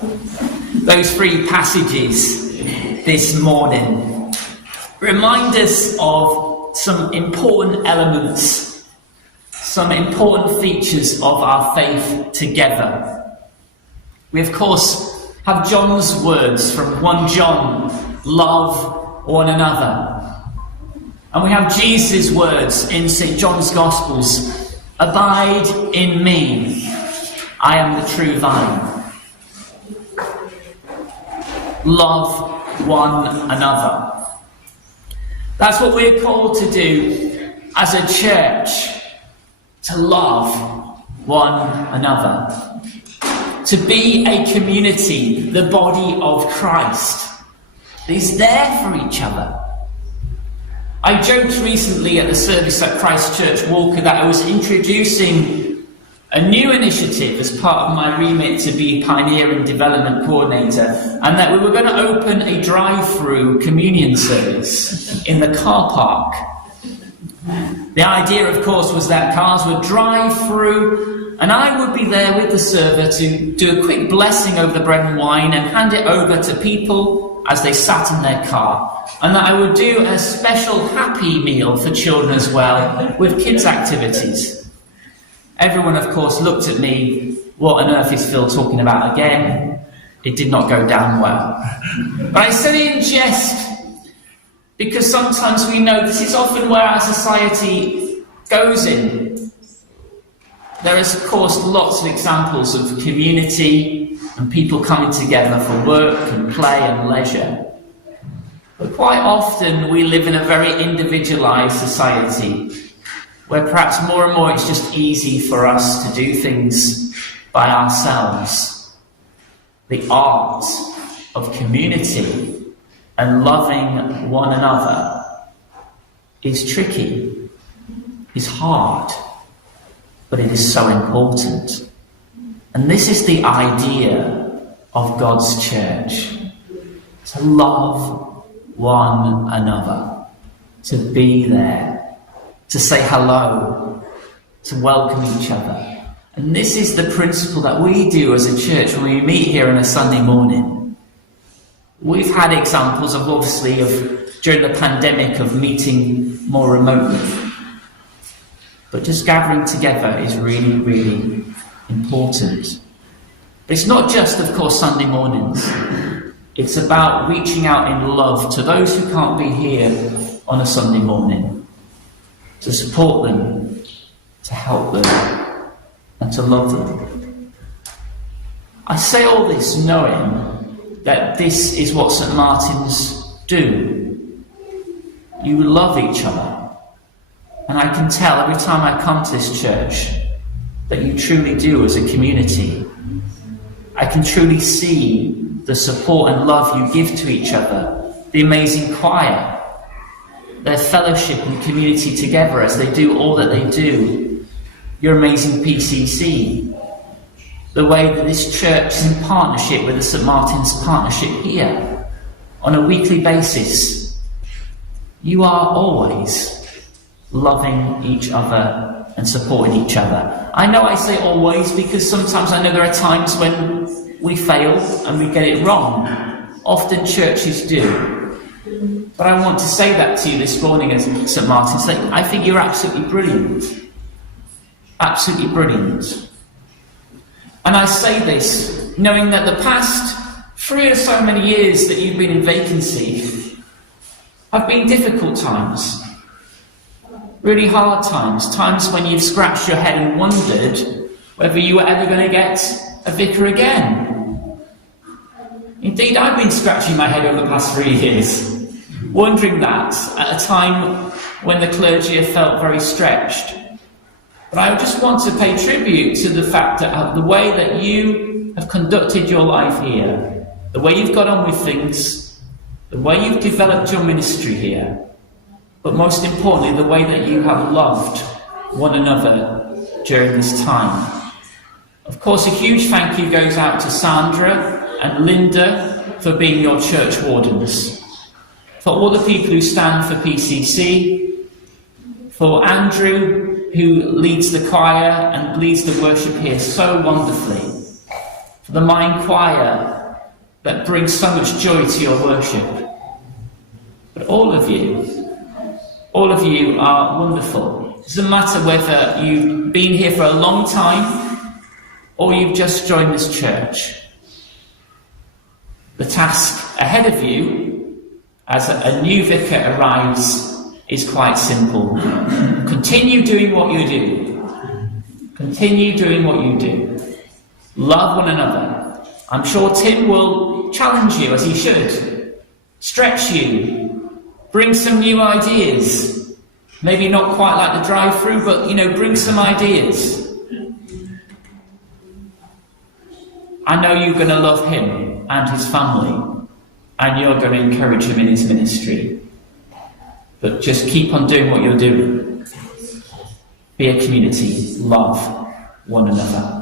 Those three passages this morning remind us of some important elements, some important features of our faith together. We, of course, have John's words from 1 John, love one another. And we have Jesus' words in St. John's Gospels, abide in me, I am the true vine. Love one another. That's what we're called to do as a church, to love one another. To be a community, the body of Christ, that is there for each other. I joked recently at the service at Christ Church Walker that I was introducing a new initiative as part of my remit to be Pioneer and Development Coordinator, and that we were going to open a drive-through communion service in the car park. The idea, of course, was that cars would drive through and I would be there with the server to do a quick blessing over the bread and wine and hand it over to people as they sat in their car. And that I would do a special happy meal for children as well, with kids' activities. Everyone, of course, looked at me. What on earth is Phil talking about again? It did not go down well. But I said it in jest, because sometimes we know this is often where our society goes in. There is, of course, lots of examples of community and people coming together for work and play and leisure. But quite often we live in a very individualised society, where perhaps more and more it's just easy for us to do things by ourselves. The art of community and loving one another is tricky, is hard, but it is so important. And this is the idea of God's church, to love one another, to be there, to say hello, to welcome each other. And this is the principle that we do as a church when we meet here on a Sunday morning. We've had examples of, obviously, of during the pandemic of meeting more remotely. But just gathering together is really, really important. But it's not just, of course, Sunday mornings. It's about reaching out in love to those who can't be here on a Sunday morning, to support them, to help them, and to love them. I say all this knowing that this is what St. Martin's do. You love each other. And I can tell every time I come to this church that you truly do as a community. I can truly see the support and love you give to each other, the amazing choir, their fellowship and community together as they do all that they do, your amazing PCC, the way that this church is in partnership with the St. Martin's Partnership here on a weekly basis. You are always loving each other and supporting each other. I know I say always because sometimes I know there are times when we fail and we get it wrong. Often churches do. But I want to say that to you this morning as St. Martin's. I think you're absolutely brilliant. Absolutely brilliant. And I say this knowing that the past 3 or so many years that you've been in vacancy have been difficult times. Really hard times. Times when you've scratched your head and wondered whether you were ever going to get a vicar again. Indeed, I've been scratching my head over the past 3 years, wondering that at a time when the clergy have felt very stretched. But I just want to pay tribute to the fact that the way that you have conducted your life here, the way you've got on with things, the way you've developed your ministry here, but most importantly, the way that you have loved one another during this time. Of course, a huge thank you goes out to Sandra and Linda for being your church wardens, for all the people who stand for PCC, for Andrew, who leads the choir and leads the worship here so wonderfully, for the Mine Choir that brings so much joy to your worship. But all of you are wonderful. It doesn't matter whether you've been here for a long time or you've just joined this church. The task ahead of you as a new vicar arrives is quite simple. Continue doing what you do. Continue doing what you do. Love one another. I'm sure Tim will challenge you, as he should. Stretch you. Bring some new ideas. Maybe not quite like the drive-through, but, bring some ideas. I know you're going to love him and his family, and you're going to encourage him in his ministry. But just keep on doing what you're doing. Be a community. Love one another.